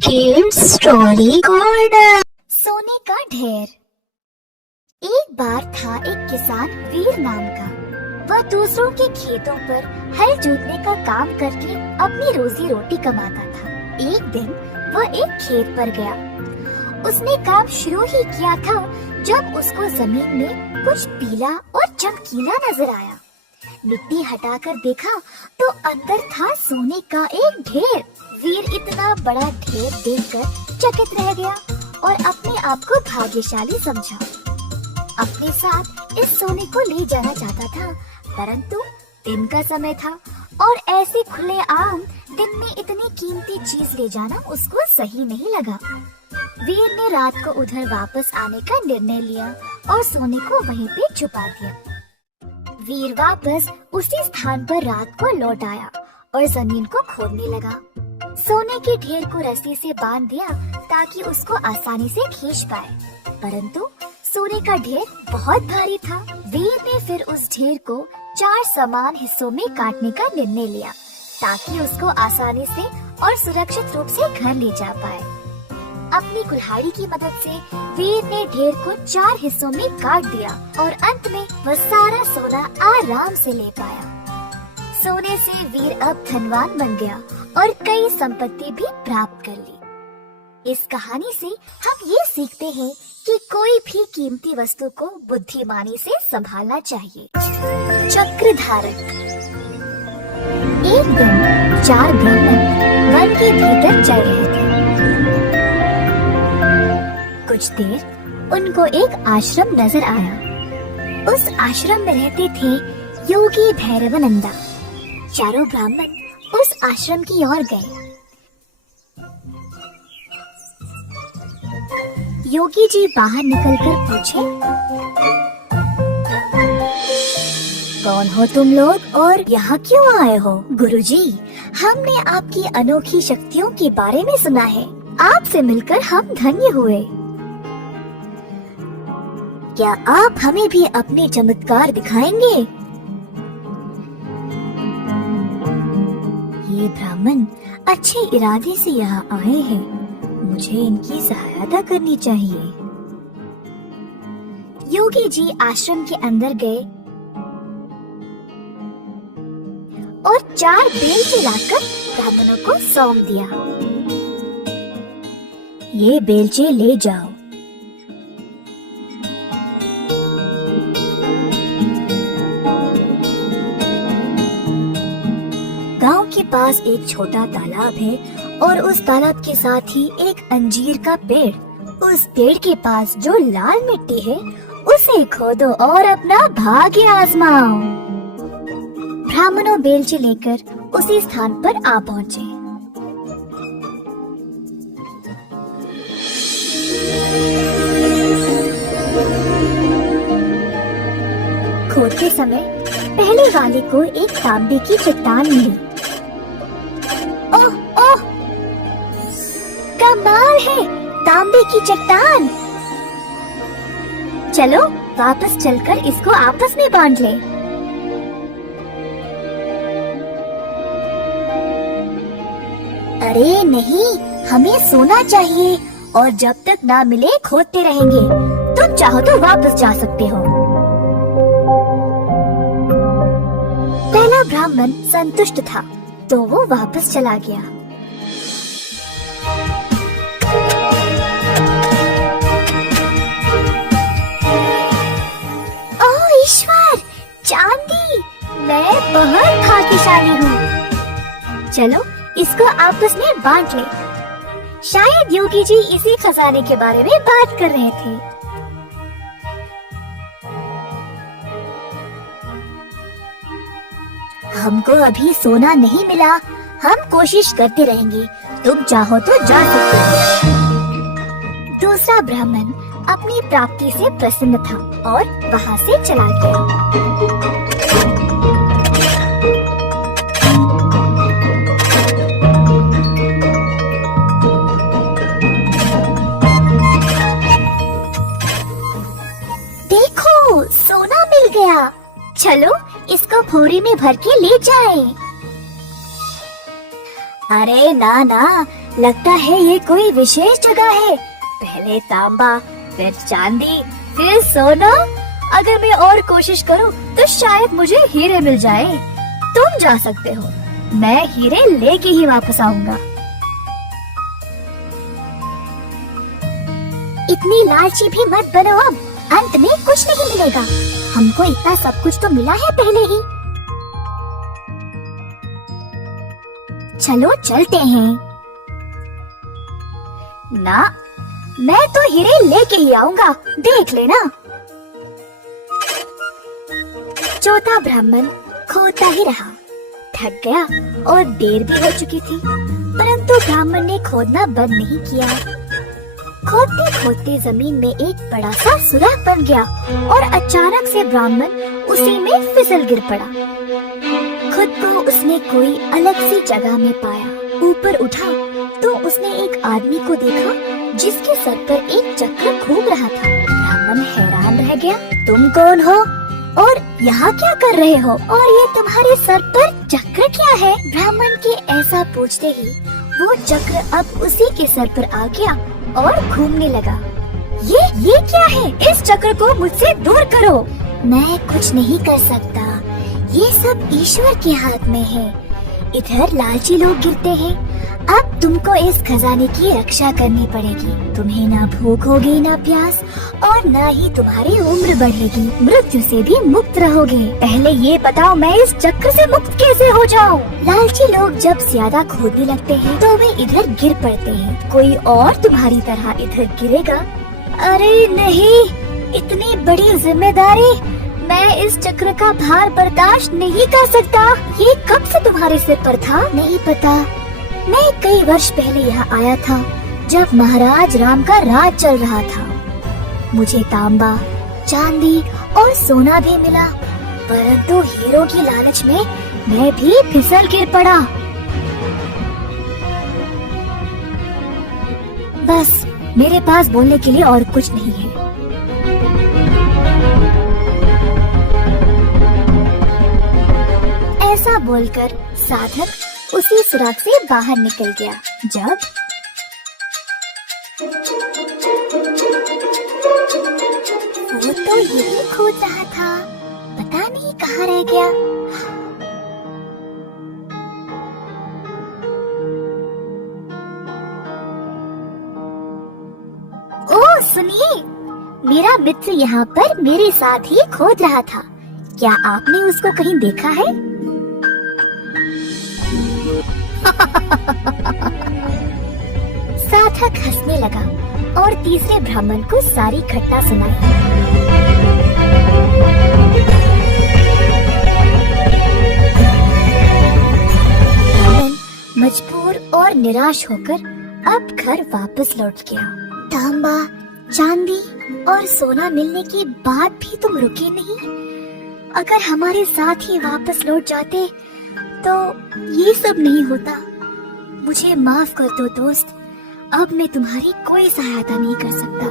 Kids story corner. सोने का ढेर। एक बार था एक किसान वीर नाम का। वह दूसरों के खेतों पर हल जोतने का काम करके अपनी रोजी रोटी कमाता था। एक दिन वह एक खेत पर गया। उसने काम शुरू ही किया था जब उसको जमीन में कुछ पीला और चमकीला नजर आया। मिट्टी हटाकर देखा तो अंदर था सोने का एक ढेर। वीर इतना बड़ा ढेर देखकर चकित रह गया और अपने आप को भाग्यशाली समझा। अपने साथ इस सोने को ले जाना चाहता था, परंतु दिन का समय था और ऐसे खुले आम दिन में इतनी कीमती चीज ले जाना उसको सही नहीं लगा। वीर ने रात को उधर वापस आने का निर्णय लिया और सोने को वहीं पे छुपा दिया। वीर वापस उसी स्थान पर रात को लौट आया और जमीन को खोदने लगा। सोने के ढेर को रस्सी से बांध दिया ताकि उसको आसानी से खींच पाए, परंतु सोने का ढेर बहुत भारी था। वीर ने फिर उस ढेर को 4 समान हिस्सों में काटने का निर्णय लिया ताकि उसको आसानी से और सुरक्षित रूप से घर ले जा पाए। अपनी कुल्हाड़ी की मदद से वीर ने ढेर को 4 हिस्सों में काट दिया और अंत में वह सारा सोना आराम से ले पाया। सोने से वीर अब धनवान बन गया और कई संपत्ति भी प्राप्त कर ली। इस कहानी से हम ये सीखते हैं कि कोई भी कीमती वस्तु को बुद्धिमानी से संभालना चाहिए। चक्रधारक। एक दिन 4 ब्राह्मण वन के भीतर चल रहे थे। कुछ देर उनको एक आश्रम नजर आया। उस आश्रम में रहते थे योगी भैरवानंदा। चारों ब्राह्मण उस आश्रम की ओर गए। योगी जी बाहर निकलकर पूछे, कौन हो तुम लोग और यहाँ क्यों आए हो? गुरुजी, हमने आपकी अनोखी शक्तियों के बारे में सुना है। आपसे मिलकर हम धन्य हुए। क्या आप हमें भी अपने चमत्कार दिखाएंगे? ये ब्राह्मण अच्छे इरादे से यहाँ आए हैं, मुझे इनकी सहायता करनी चाहिए। योगी जी आश्रम के अंदर गए और 4 बेलचे लाकर ब्राह्मणों को सौंप दिया। ये बेलचे ले जाओ। गांव के पास एक छोटा तालाब है और उस तालाब के साथ ही एक अंजीर का पेड़। उस पेड़ के पास जो लाल मिट्टी है उसे खोदो और अपना भाग्य आजमाओ। ब्राह्मणों बेलचे लेकर उसी स्थान पर आ पहुँचे। खोदते समय पहले वाले को एक तांबे की चट्टान मिली। ओह ओह, कमाल है, तांबे की चट्टान। चलो वापस चलकर इसको आपस में बांट ले। अरे नहीं, हमें सोना चाहिए और जब तक ना मिले खोदते रहेंगे। तुम चाहो तो वापस जा सकते हो। पहला ब्राह्मण संतुष्ट था तो वो वापस चला गया। ओह ईश्वर, चांदी! मैं बहुत भाग्यशाली हूँ। चलो इसको आपस में बांट ले। शायद योगी जी इसी खजाने के बारे में बात कर रहे थे। हमको अभी सोना नहीं मिला, हम कोशिश करते रहेंगे। तुम चाहो तो जा सकते हो। दूसरा ब्राह्मण अपनी प्राप्ति से प्रसन्न था और वहाँ से चला गया। देखो, सोना मिल गया। चलो इसको बोरी में भर के ले जाएं। अरे ना ना, लगता है ये कोई विशेष जगह है। पहले तांबा, फिर चांदी, फिर सोना। अगर मैं और कोशिश करूं तो शायद मुझे हीरे मिल जाए। तुम जा सकते हो, मैं हीरे लेके ही वापस आऊंगा। इतनी लालची भी मत बनो, अब अंत में कुछ नहीं मिलेगा। हमको इतना सब कुछ तो मिला है पहले ही। चलो चलते हैं। ना, मैं तो हीरे लेके ही आऊंगा, देख लेना। चौथा ब्राह्मण खोदता ही रहा, थक गया और देर भी हो चुकी थी, परंतु ब्राह्मण ने खोदना बंद नहीं किया। खोदते खोदते जमीन में एक बड़ा सा सुराख बन गया और अचानक से ब्राह्मण उसी में फिसल गिर पड़ा। खुद को उसने कोई अलग सी जगह में पाया। ऊपर उठा तो उसने एक आदमी को देखा जिसके सर पर एक चक्र घूम रहा था। ब्राह्मण हैरान रह गया। तुम कौन हो और यहाँ क्या कर रहे हो, और ये तुम्हारे सर पर चक्र क्या है? ब्राह्मण के ऐसा पूछते ही वो चक्र अब उसी के सर पर आ गया और घूमने लगा। ये क्या है? इस चक्र को मुझसे दूर करो। मैं कुछ नहीं कर सकता, ये सब ईश्वर के हाथ में है। इधर लालची लोग गिरते हैं। अब तुमको इस खजाने की रक्षा करनी पड़ेगी। तुम्हें ना भूख होगी, ना प्यास, और ना ही तुम्हारी उम्र बढ़ेगी। मृत्यु से भी मुक्त रहोगे। पहले ये बताओ, मैं इस चक्र से मुक्त कैसे हो जाऊं? लालची लोग जब ज्यादा खोदने लगते हैं तो वे इधर गिर पड़ते हैं। कोई और तुम्हारी तरह इधर गिरेगा? अरे नहीं, इतनी बड़ी जिम्मेदारी, मैं इस चक्र का भार बर्दाश्त नहीं कर सकता। ये कब से तुम्हारे सिर पर था? नहीं पता। मैं कई वर्ष पहले यहाँ आया था जब महाराज राम का राज चल रहा था। मुझे तांबा, चांदी और सोना भी मिला, परंतु हीरों की लालच में मैं भी फिसल गिर पड़ा। बस मेरे पास बोलने के लिए और कुछ नहीं है। ऐसा बोलकर साधक उसी सुराख से बाहर निकल गया। जब वो तो यही खोद रहा था, पता नहीं कहाँ रह गया। ओ सुनिए, मेरा मित्र यहाँ पर मेरे साथ ही खोद रहा था। क्या आपने उसको कहीं देखा है? साधक हंसने लगा और तीसरे ब्राह्मण को सारी घटना सुनाई। ब्राह्मण मजबूर और निराश होकर अब घर वापस लौट गया। तांबा, चांदी और सोना मिलने के बाद भी तुम रुके नहीं। अगर हमारे साथ ही वापस लौट जाते तो ये सब नहीं होता। मुझे माफ कर दो दोस्त, अब मैं तुम्हारी कोई सहायता नहीं कर सकता।